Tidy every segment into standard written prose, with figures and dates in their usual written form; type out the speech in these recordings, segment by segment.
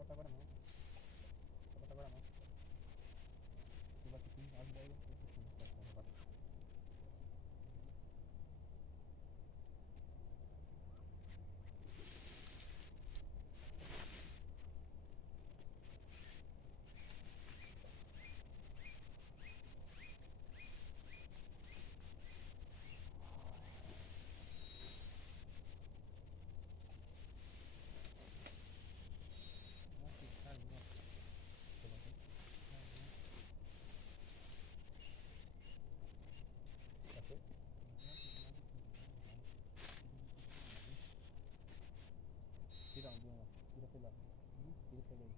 botar agora não. Vou botar agora não. Tu vai ter que ajudar ele aqui. Tira um lá. Tira pra lá. Tira pra ele.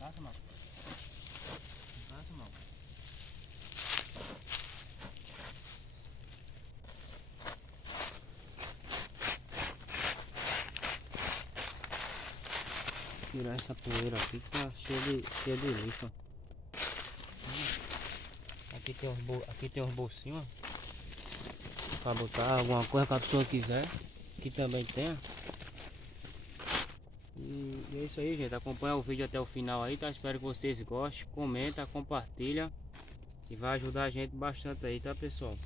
Passa, mano. Passa, mano. Tirar essa poeira aqui que tá cheia de lixo. Aqui tem uns bolsinhos, ó, pra botar alguma coisa que a pessoa quiser. Aqui também tem. E é isso aí, gente. Acompanha o vídeo até o final aí, tá? Espero que vocês gostem. Comenta, compartilha. E vai ajudar a gente bastante aí, tá, pessoal?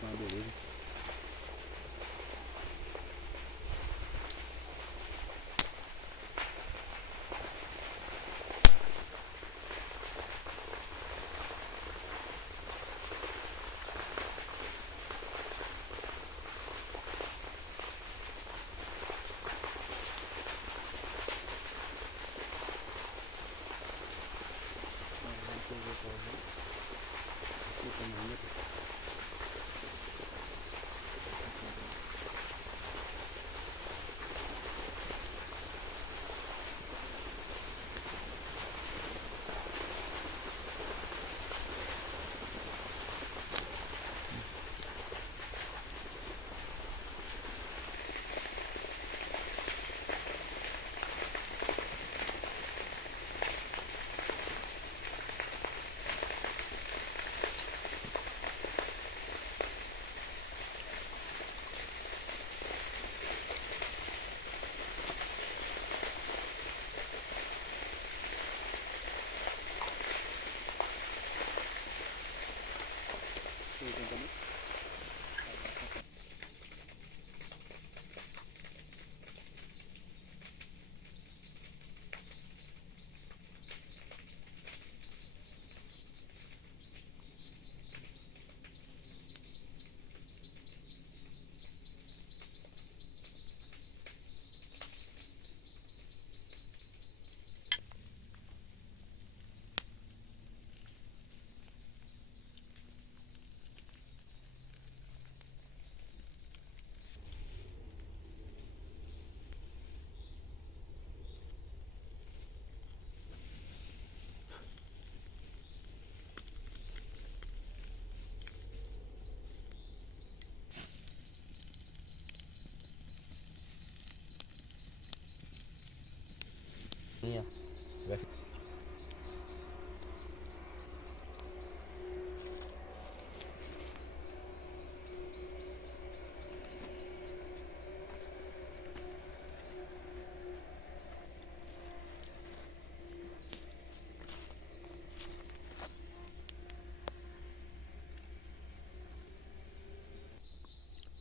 tá uma beleza.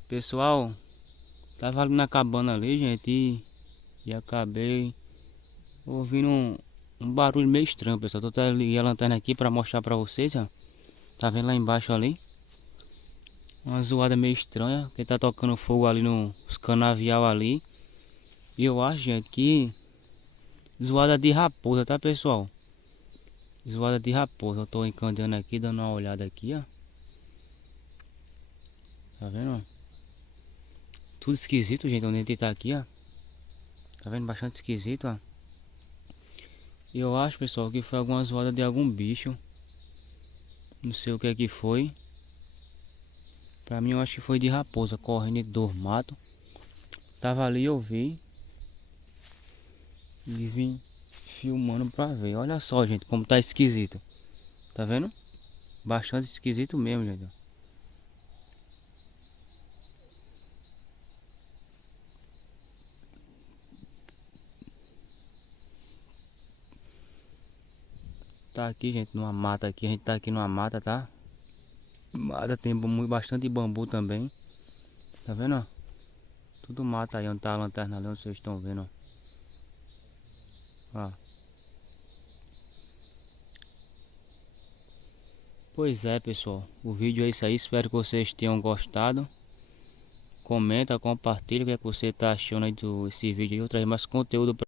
Pessoal, tava ali na cabana ali, gente, e acabei ouvindo um barulho meio estranho, pessoal. Tô até liguei a lanterna aqui pra mostrar pra vocês, ó. Tá vendo lá embaixo ali? Uma zoada meio estranha. Quem tá tocando fogo ali nos canavial ali. E eu acho, gente, que zoada de raposa, tá, pessoal? Zoada de raposa. Eu tô encandando aqui, dando uma olhada aqui, ó. Tá vendo? Tudo esquisito, gente, onde a gente tá aqui, ó. Tá vendo? Bastante esquisito, ó. E eu acho, pessoal, que foi alguma zoada de algum bicho. Não sei o que é que foi. Pra mim eu acho que foi de raposa correndo do mato. Tava ali, eu vi. E vim filmando pra ver. Olha só, gente, como tá esquisito. Tá vendo? Bastante esquisito mesmo, gente. Tá aqui, gente, numa mata aqui. A gente tá aqui numa mata, tá? Mata tem bastante bambu também. Tá vendo, ó? Tudo mata aí onde tá a lanterna ali, onde vocês estão vendo, ó. Pois é, pessoal. O vídeo é isso aí. Espero que vocês tenham gostado. Comenta, compartilha o que é que você tá achando aí desse vídeo aí. Eu trago mais conteúdo pra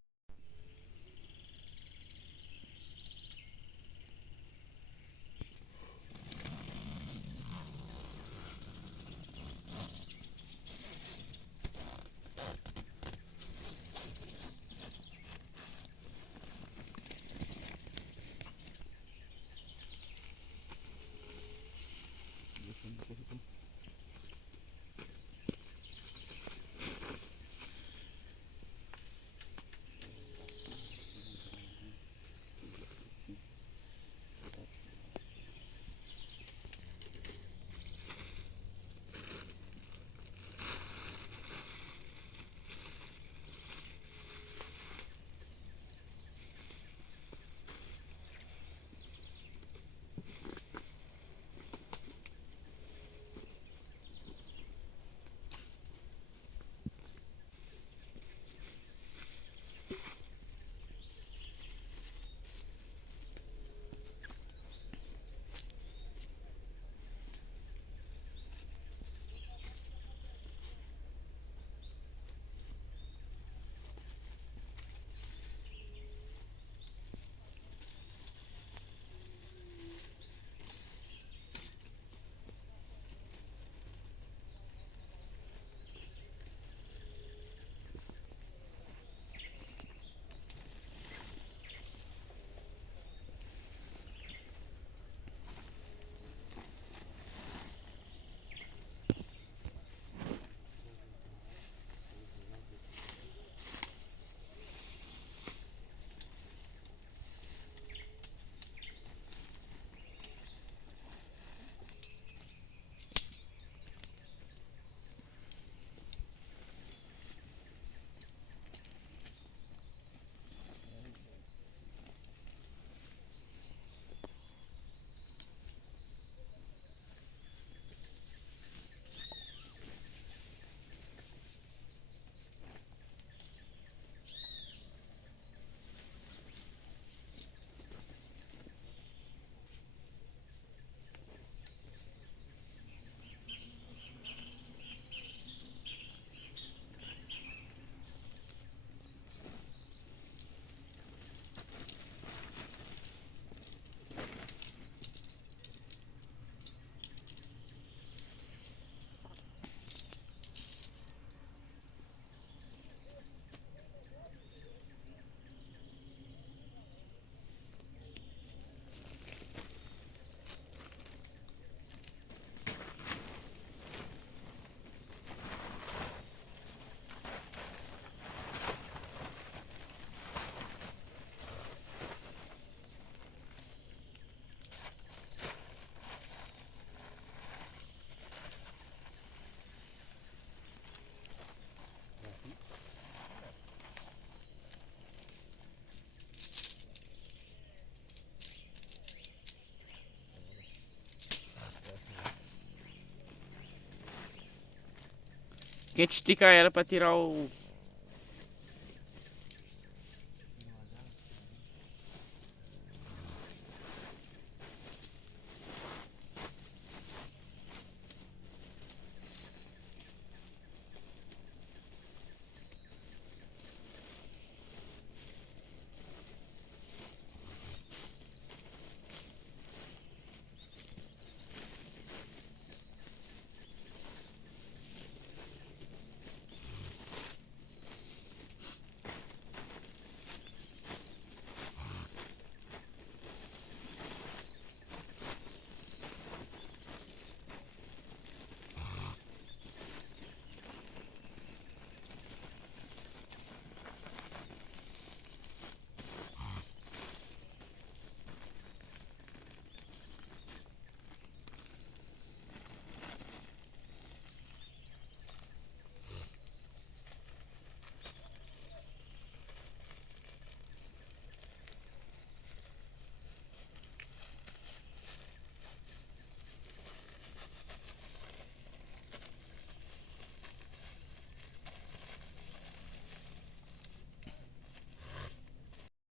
Que a gente estica ela pra tirar